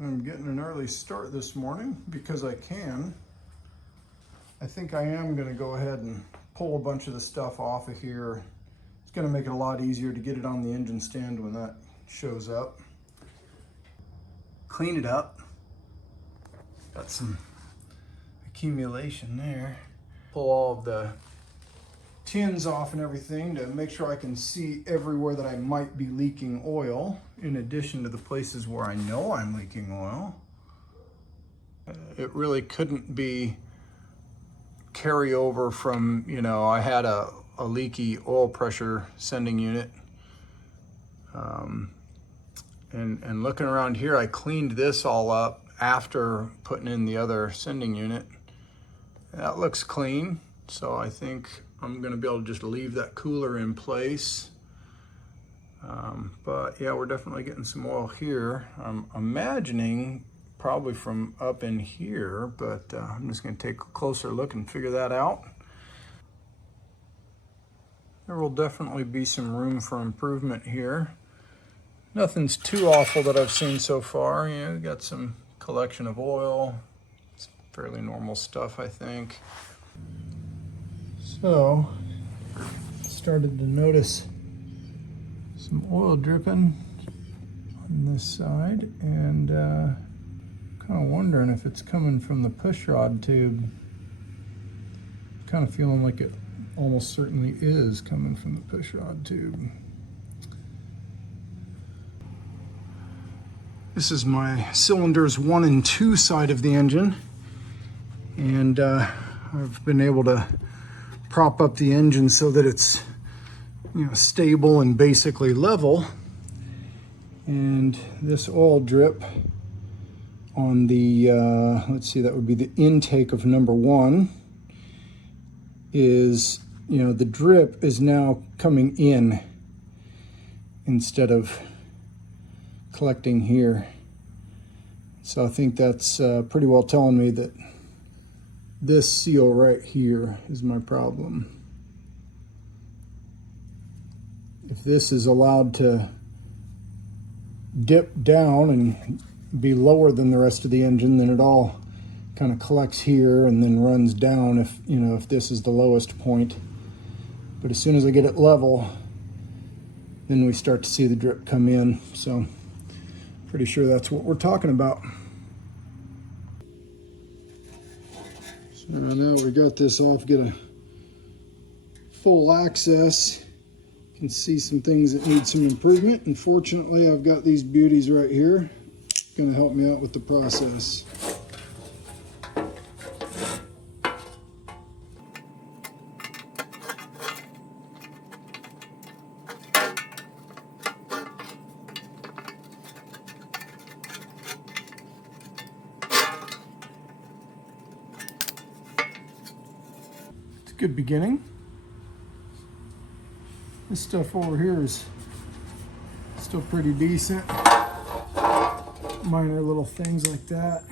I'm getting an early start this morning because I can. I think I am going to go ahead and pull a bunch of the stuff off of here. It's going to make it a lot easier to get it on the engine stand when that shows up. Clean it up. Got some accumulation there. Pull all of the tins off and everything to make sure I can see everywhere that I might be leaking oil, in addition to the places where I know I'm leaking oil. It really couldn't be carryover from, I had a leaky oil pressure sending unit. And looking around here, I cleaned this all up after putting in the other sending unit. That looks clean, so I think I'm going to be able to just leave that cooler in place. But yeah, we're definitely getting some oil here. I'm imagining probably from up in here, but I'm just going to take a closer look and figure that out. There will definitely be some room for improvement here. Nothing's too awful that I've seen so far. We got some collection of oil. It's fairly normal stuff, I think. So, started to notice some oil dripping on this side, and kind of wondering if it's coming from the pushrod tube. Kind of feeling like it almost certainly is coming from the pushrod tube. This is my cylinders 1 and 2 side of the engine, and I've been able to prop up the engine so that it's stable and basically level. And this oil drip on the let's see, that would be the intake of number 1, is the drip is now coming in instead of collecting here. So I think that's pretty well telling me that this seal right here is my problem. If this is allowed to dip down and be lower than the rest of the engine, then it all kind of collects here and then runs down if this is the lowest point. But as soon as I get it level, then we start to see the drip come in. So pretty sure that's what we're talking about. So now we got this off, get a full access. You can see some things that need some improvement. Unfortunately, I've got these beauties right here. Going to help me out with the process. It's a good beginning. This stuff over here is still pretty decent. Minor little things like that.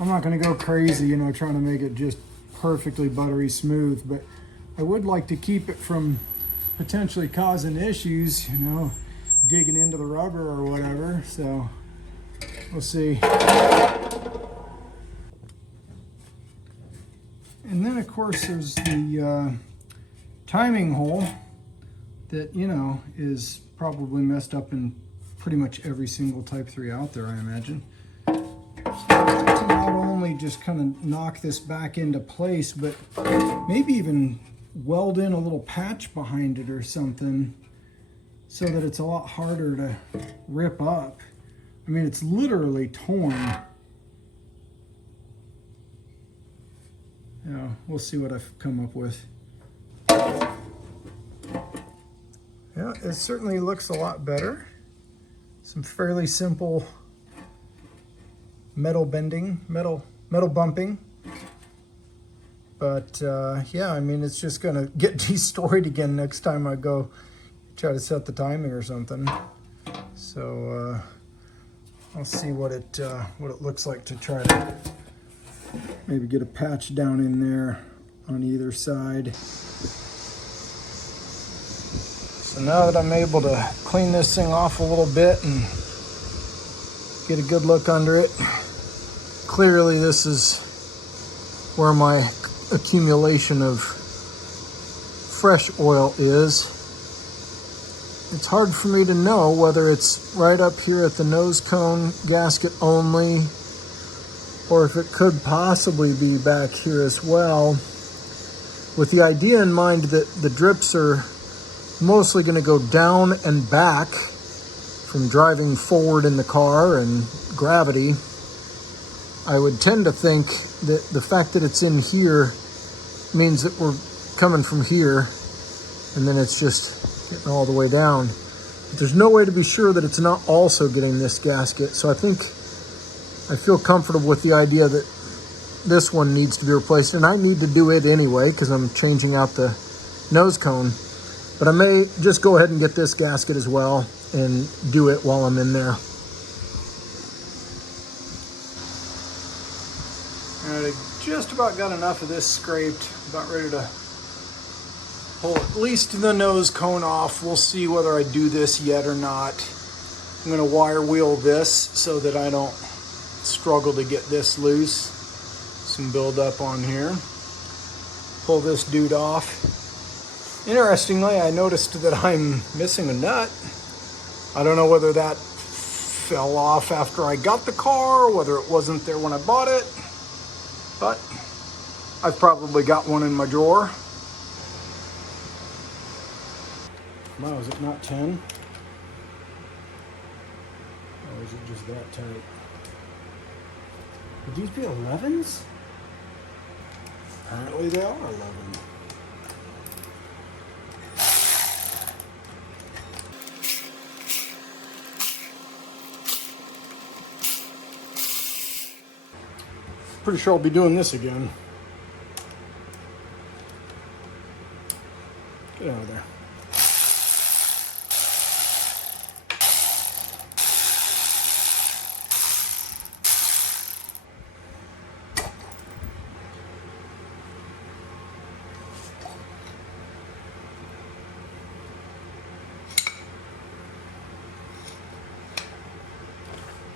I'm not going to go crazy, trying to make it just perfectly buttery smooth, but I would like to keep it from potentially causing issues, digging into the rubber or whatever. So we'll see. And then of course there's the timing hole that, is probably messed up in pretty much every single Type 3 out there, I imagine. To not only just kind of knock this back into place, but maybe even weld in a little patch behind it or something so that it's a lot harder to rip up. I mean, it's literally torn. We'll see what I've come up with. Yeah, it certainly looks a lot better. Some fairly simple metal bending, metal bumping. But yeah, I mean, it's just gonna get destroyed again next time I go try to set the timing or something. So I'll see what it looks like to try to maybe get a patch down in there on either side. So now that I'm able to clean this thing off a little bit and get a good look under it, clearly this is where my accumulation of fresh oil is. It's hard for me to know whether it's right up here at the nose cone gasket only, or if it could possibly be back here as well, with the idea in mind that the drips are mostly going to go down and back from driving forward in the car and gravity. I would tend to think that the fact that it's in here means that we're coming from here and then it's just getting all the way down. But there's no way to be sure that it's not also getting this gasket. So I feel comfortable with the idea that this one needs to be replaced, and I need to do it anyway because I'm changing out the nose cone. But I may just go ahead and get this gasket as well and do it while I'm in there. All right, I just about got enough of this scraped. About ready to pull at least the nose cone off. We'll see whether I do this yet or not. I'm gonna wire wheel this so that I don't struggle to get this loose. Some buildup on here. Pull this dude off. Interestingly, I noticed that I'm missing a nut. I don't know whether that fell off after I got the car, whether it wasn't there when I bought it, but I've probably got one in my drawer. Wow, is it not 10? Or is it just that tight? Would these be 11s? Apparently they are 11. Pretty sure I'll be doing this again. Get out of there.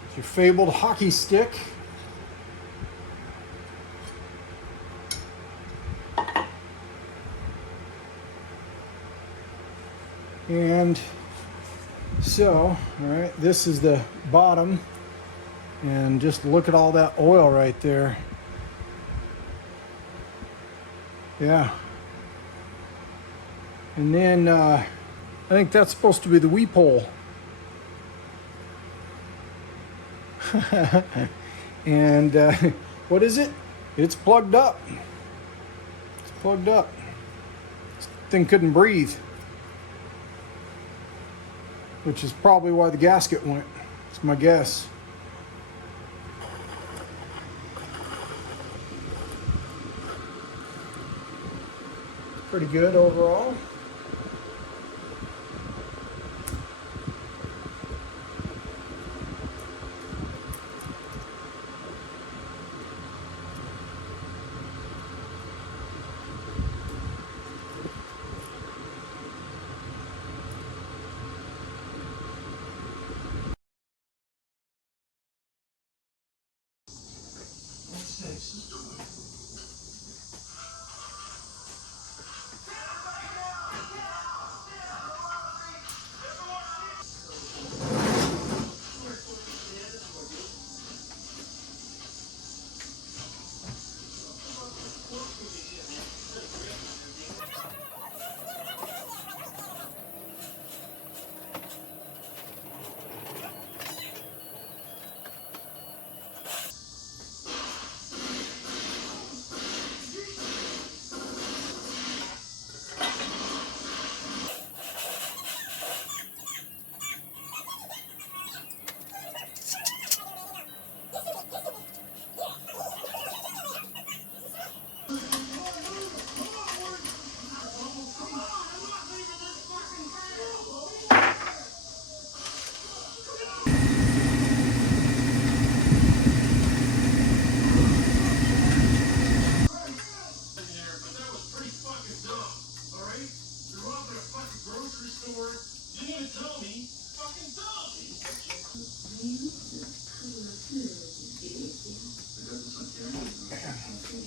It's your fabled hockey stick. And so, all right, this is the bottom, and just look at all that oil right there. Yeah. And then I think that's supposed to be the weep hole. And what is it? It's plugged up. It's plugged up. This thing couldn't breathe, which is probably why the gasket went. It's my guess. Pretty good overall.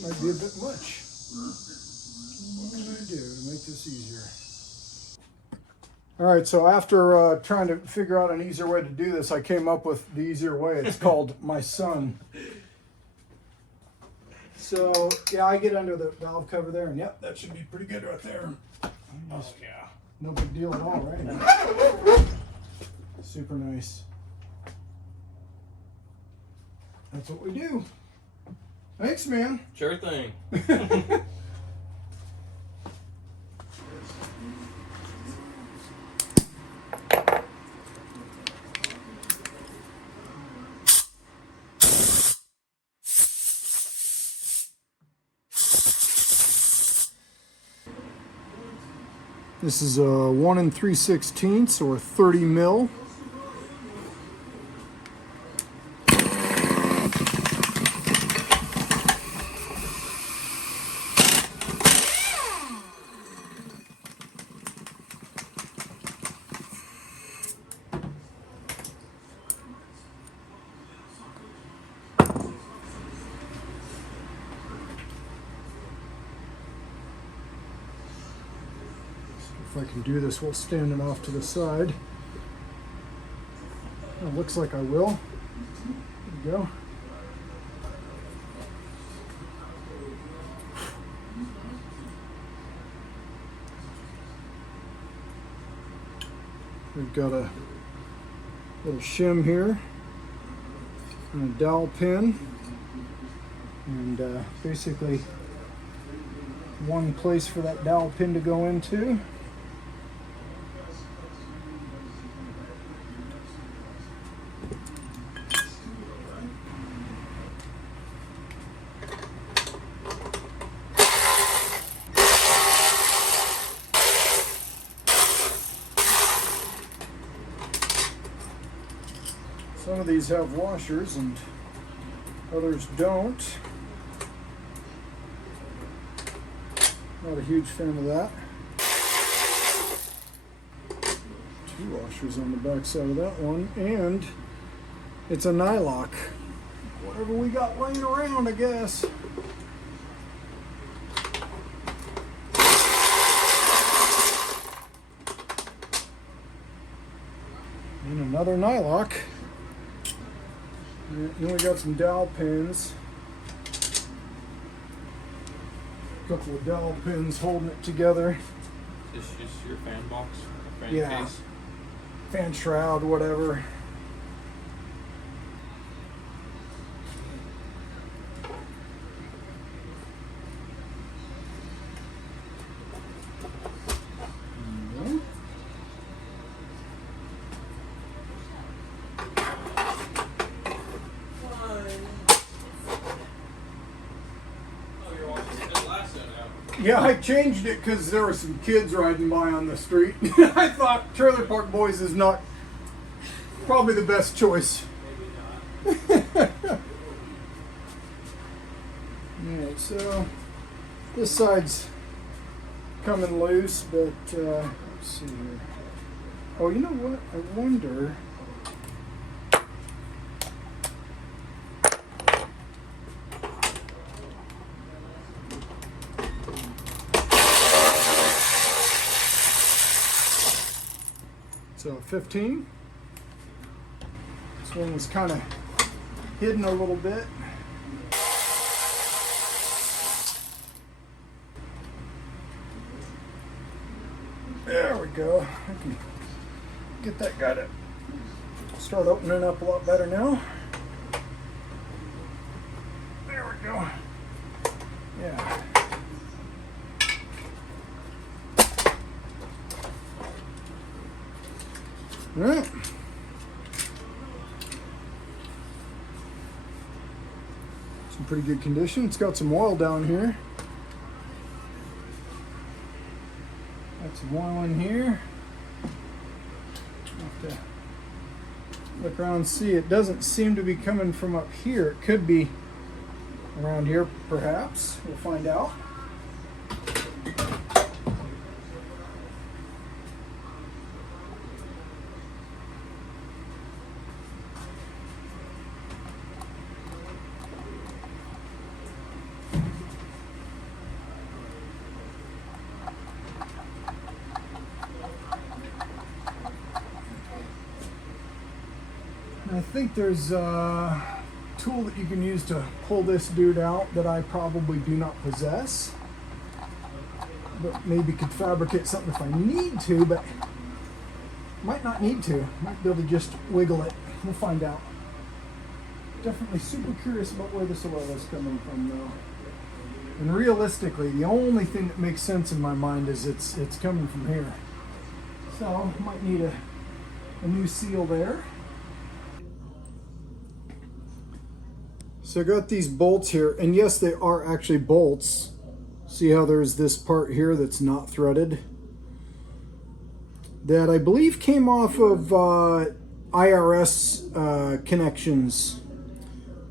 Might be a bit much. What can I do to make this easier? All right, so after trying to figure out an easier way to do this, I came up with the easier way. It's called my son. So, yeah, I get under the valve cover there, and yep, that should be pretty good right there. Just, yeah, no big deal at all, right? Super nice. That's what we do. Thanks, man. Sure thing. This is a 1 3/16 or 30 mil. If I can do this while standing off to the side. It looks like I will. There we go. We've got a little shim here and a dowel pin, and basically one place for that dowel pin to go into. Some of these have washers and others don't. Not a huge fan of that. 2 washers on the back side of that one, and it's a nylock. Whatever we got laying around, I guess. And another nylock. And then we got some dowel pins. A couple of dowel pins holding it together. This is your fan box, fan Yeah. case. Fan shroud, whatever. Yeah, I changed it because there were some kids riding by on the street. I thought Trailer Park Boys is not probably the best choice. Alright, so this side's coming loose, but let's see here. Oh, you know what? I wonder. So 15. This one was kind of hidden a little bit. There we go. I can get that guy to start opening up a lot better now. There we go. Yeah. All right. Some pretty good condition. It's got some oil down here. Got some oil in here. Have to look around and see. It doesn't seem to be coming from up here. It could be around here, perhaps. We'll find out. I think there's a tool that you can use to pull this dude out that I probably do not possess. But maybe could fabricate something if I need to, but might not need to. Might be able to just wiggle it. We'll find out. Definitely super curious about where this oil is coming from though. And realistically, the only thing that makes sense in my mind is it's coming from here. So might need a new seal there. So I got these bolts here, and yes, they are actually bolts. See how there's this part here that's not threaded? That I believe came off of IRS connections.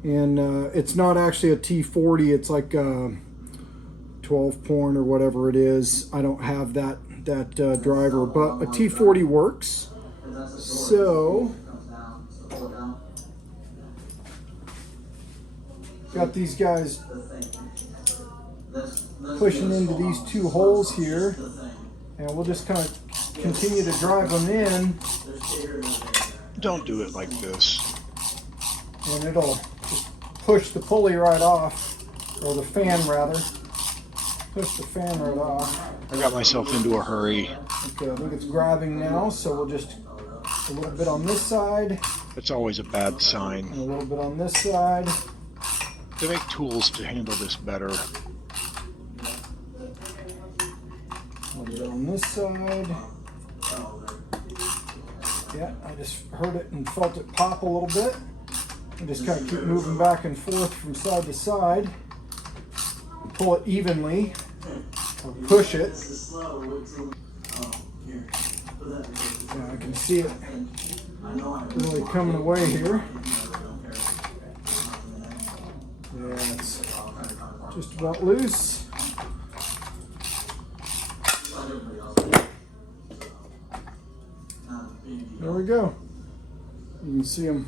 And it's not actually a T40, it's like a 12 point or whatever it is. I don't have that driver, but a T40 works. So got these guys pushing into these two holes here, and we'll just kind of continue to drive them in. Don't do it like this. And it'll just push the pulley right off, or the fan rather. Push the fan right off. I got myself into a hurry. Okay, I think it's grabbing now, so we'll just a little bit on this side. It's always a bad sign. And a little bit on this side. They make tools to handle this better. A little bit on this side. Yeah, I just heard it and felt it pop a little bit. And just kind of keep moving back and forth from side to side. Pull it evenly, or push it. Yeah, I can see it really coming away here. Yeah, it's just about loose. There we go. You can see them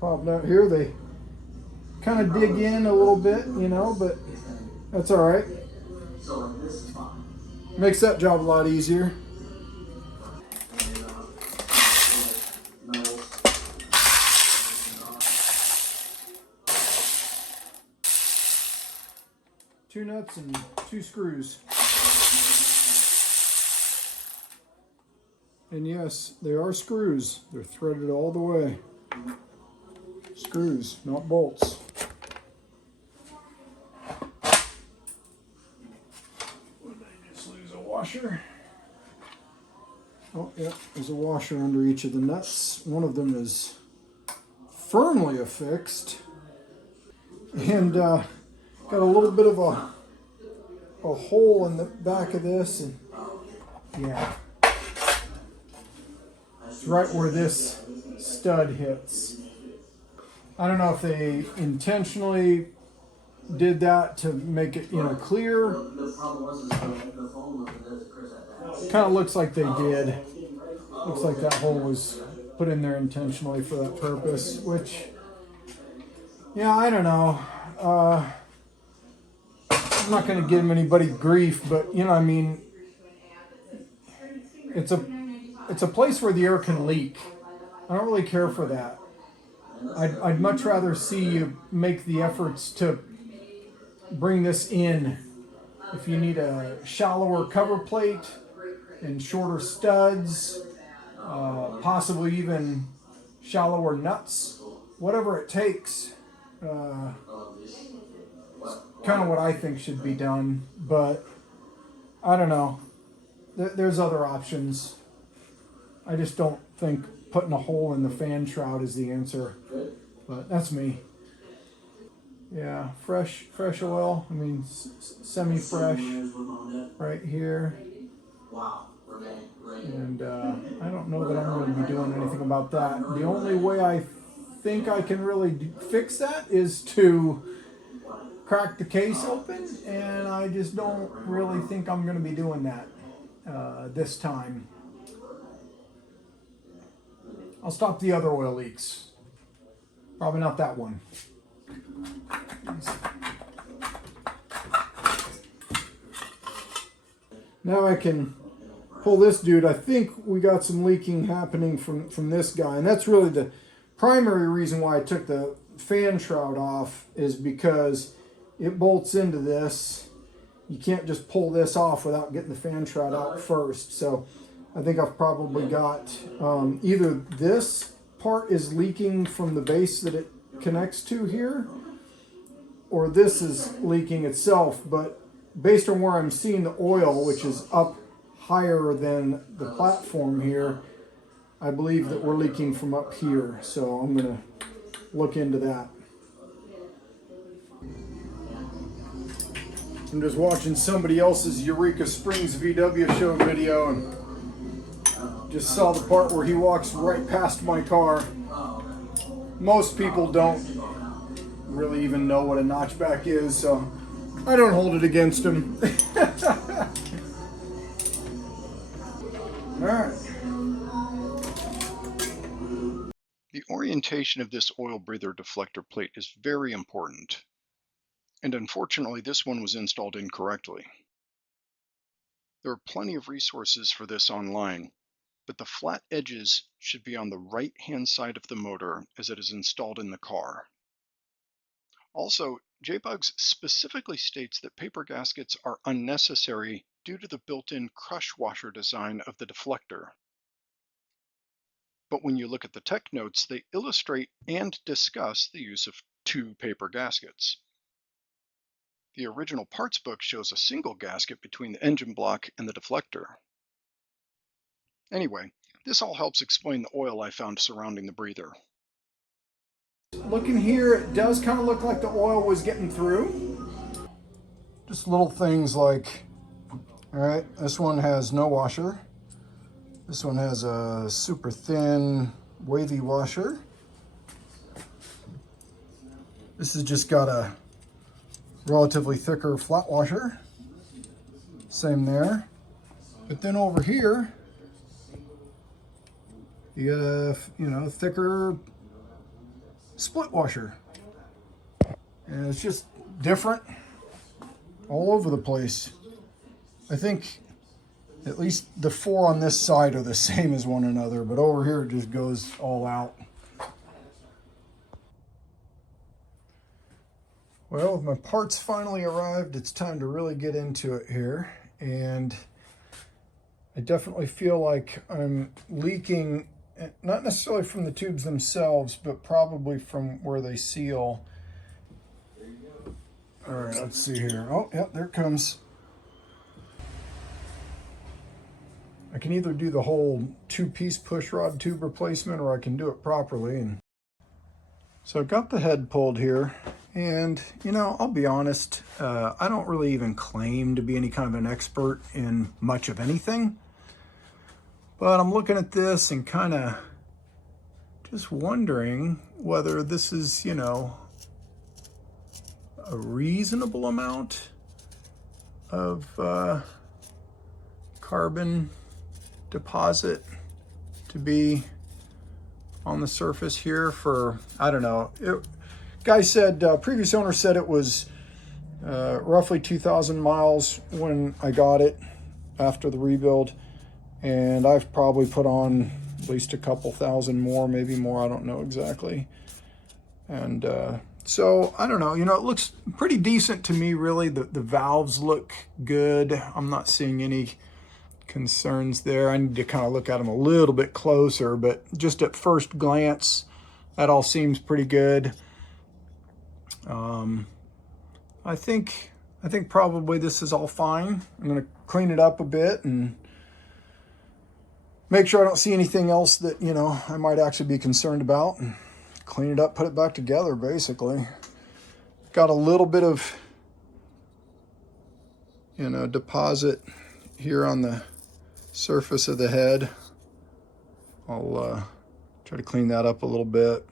popping out here. They kind of dig in a little bit, you know, but that's all right. Makes that job a lot easier. Two nuts and two screws. And yes, they are screws. They're threaded all the way. Screws, not bolts. Would I just lose a washer? Oh, yeah, there's a washer under each of the nuts. One of them is firmly affixed. And got a little bit of a hole in the back of this, and yeah, it's right where this stud hits. I don't know if they intentionally did that to make it, you know, clear. Kind of looks like they did. Looks like that hole was put in there intentionally for that purpose, which, yeah, I don't know. I'm not going to give anybody grief, but, you know, I mean, it's a place where the air can leak. I don't really care for that. I'd much rather see you make the efforts to bring this in. If you need a shallower cover plate and shorter studs, possibly even shallower nuts, whatever it takes. Kind of what I think should be done, but I don't know. There's other options. I just don't think putting a hole in the fan shroud is the answer, but that's me. Yeah, fresh oil. I mean, semi-fresh right here. And I don't know that I'm going to be doing anything about that. The only way I think I can really fix that is to crack the case open, and I just don't really think I'm going to be doing that this time. I'll stop the other oil leaks. Probably not that one. Now I can pull this dude. I think we got some leaking happening from this guy, and that's really primary reason why I took the fan shroud off is because it bolts into this. You can't just pull this off without getting the fan shroud out first. So I think I've probably got either this part is leaking from the base that it connects to here, or this is leaking itself. But based on where I'm seeing the oil, which is up higher than the platform here, I believe that we're leaking from up here. So I'm going to look into that. I'm just watching somebody else's Eureka Springs VW show video and just saw the part where he walks right past my car. Most people don't really even know what a notchback is, so I don't hold it against him. All right. The orientation of this oil breather deflector plate is very important. And unfortunately, this one was installed incorrectly. There are plenty of resources for this online, but the flat edges should be on the right-hand side of the motor as it is installed in the car. Also, JBugs specifically states that paper gaskets are unnecessary due to the built-in crush washer design of the deflector. But when you look at the tech notes, they illustrate and discuss the use of 2 paper gaskets. The original parts book shows a single gasket between the engine block and the deflector. Anyway, this all helps explain the oil I found surrounding the breather. Looking here, it does kind of look like the oil was getting through. Just little things like, all right, this one has no washer. This one has a super thin wavy washer. This has just got a relatively thicker flat washer. Same there. But then over here, you get a thicker split washer. And it's just different all over the place. I think at least the 4 on this side are the same as one another, but over here it just goes all out. Well, with my parts finally arrived, it's time to really get into it here. And I definitely feel like I'm leaking, not necessarily from the tubes themselves, but probably from where they seal. All right, let's see here. Oh, yep, there it comes. I can either do the whole 2-piece push rod tube replacement, or I can do it properly. And so I've got the head pulled here, and I'll be honest, I don't really even claim to be any kind of an expert in much of anything, but I'm looking at this and kind of just wondering whether this is, a reasonable amount of carbon deposit to be on the surface here for, I don't know. Guy said, previous owner said it was roughly 2,000 miles when I got it after the rebuild. And I've probably put on at least a couple thousand more, maybe more, I don't know exactly. And so, I don't know, it looks pretty decent to me, really. The valves look good. I'm not seeing any concerns there. I need to kind of look at them a little bit closer, but just at first glance, that all seems pretty good. I think probably this is all fine. I'm going to clean it up a bit and make sure I don't see anything else that, I might actually be concerned about, and clean it up, put it back together, basically. Got a little bit of, deposit here on the surface of the head. I'll try to clean that up a little bit.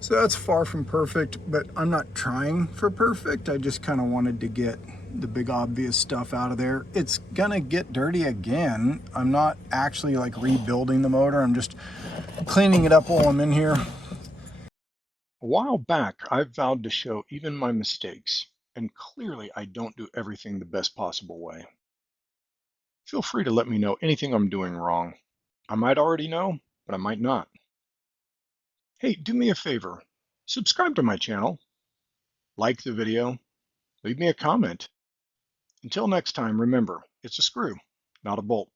So that's far from perfect, but I'm not trying for perfect. I just kind of wanted to get the big obvious stuff out of there. It's gonna get dirty again. I'm not actually like rebuilding the motor. I'm just cleaning it up while I'm in here. A while back, I vowed to show even my mistakes, and clearly I don't do everything the best possible way. Feel free to let me know anything I'm doing wrong. I might already know, but I might not. Hey, do me a favor. Subscribe to my channel. Like the video. Leave me a comment. Until next time, remember, it's a screw, not a bolt.